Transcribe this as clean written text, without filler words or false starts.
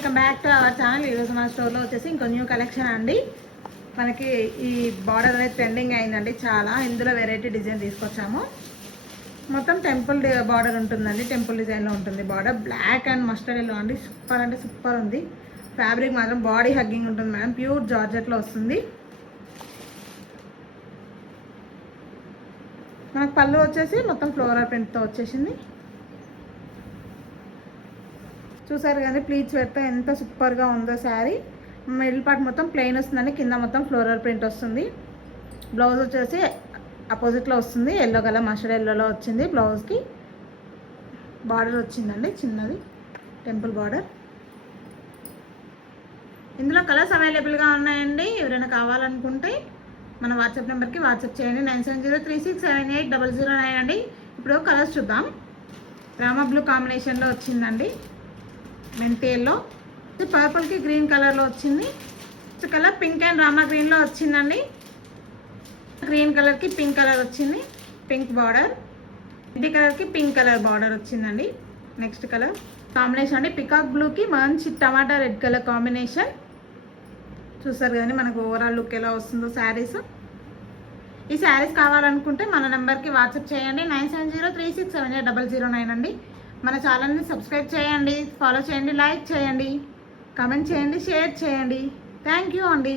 Welcome back to our channel. ఈరోజు మన స్టోర్లో వచ్చేసి ఇంకో న్యూ కలెక్షన్ అండి. మనకి ఈ బార్డర్ అనేది ట్రెండింగ్ అయిందండి చాలా. ఇందులో వెరైటీ డిజైన్ తీసుకొచ్చాము. మొత్తం టెంపుల్ బార్డర్ ఉంటుందండి, టెంపుల్ డిజైన్లో ఉంటుంది border. Black and mustard yellow అండి, సూపర్ అంటే సూపర్ ఉంది. ఫ్యాబ్రిక్ మాత్రం బాడీ హగ్గింగ్ ఉంటుంది మేడం, ప్యూర్ జార్జెట్లో వస్తుంది. మనకు పళ్ళు వచ్చేసి మొత్తం ఫ్లోరల్ ప్రింట్తో వచ్చేసింది. చూసారు కానీ ప్లీట్స్ పెడితే ఎంత సూపర్గా ఉందో శారీ. మిడిల్ పార్ట్ మొత్తం ప్లెయిన్ వస్తుందండి, కింద మొత్తం ఫ్లోరల్ ప్రింట్ వస్తుంది. బ్లౌజ్ వచ్చేసి అపోజిట్లో వస్తుంది, ఎల్లో కలర్ మస్టర్డ్ ఎల్లోలో వచ్చింది. బ్లౌజ్కి బార్డర్ వచ్చిందండి చిన్నది, టెంపుల్ బార్డర్. ఇందులో కలర్స్ అవైలబుల్గా ఉన్నాయండి. ఎవరైనా కావాలనుకుంటే మన వాట్సాప్ నెంబర్కి వాట్సాప్ చేయండి. 9703678009 అండి. ఇప్పుడు కలర్స్ చూద్దాం. రామా బ్లూ కాంబినేషన్లో వచ్చిందండి, మెంతి ఎల్లో, పర్పుల్కి గ్రీన్ కలర్లో వచ్చింది. కలర్ పింక్ అండ్ రామా గ్రీన్లో వచ్చిందండి. గ్రీన్ కలర్కి పింక్ కలర్ వచ్చింది, పింక్ బార్డర్. రెడ్ కలర్కి పింక్ కలర్ బార్డర్ వచ్చిందండి. నెక్స్ట్ కలర్ కాంబినేషన్ అండి, పికాక్ బ్లూకి మంచి టమాటా రెడ్ కలర్ కాంబినేషన్. చూసారు కదండి మనకు ఓవరాల్ లుక్ ఎలా వస్తుందో శారీస్. ఈ శారీస్ కావాలనుకుంటే మన నెంబర్కి వాట్సాప్ చేయండి. 9703678009 అండి. మన ఛానల్ని సబ్స్క్రైబ్ చేయండి, ఫాలో చేయండి, లైక్ చేయండి, కామెంట్ చేయండి, షేర్ చేయండి. థ్యాంక్ యూ అండి.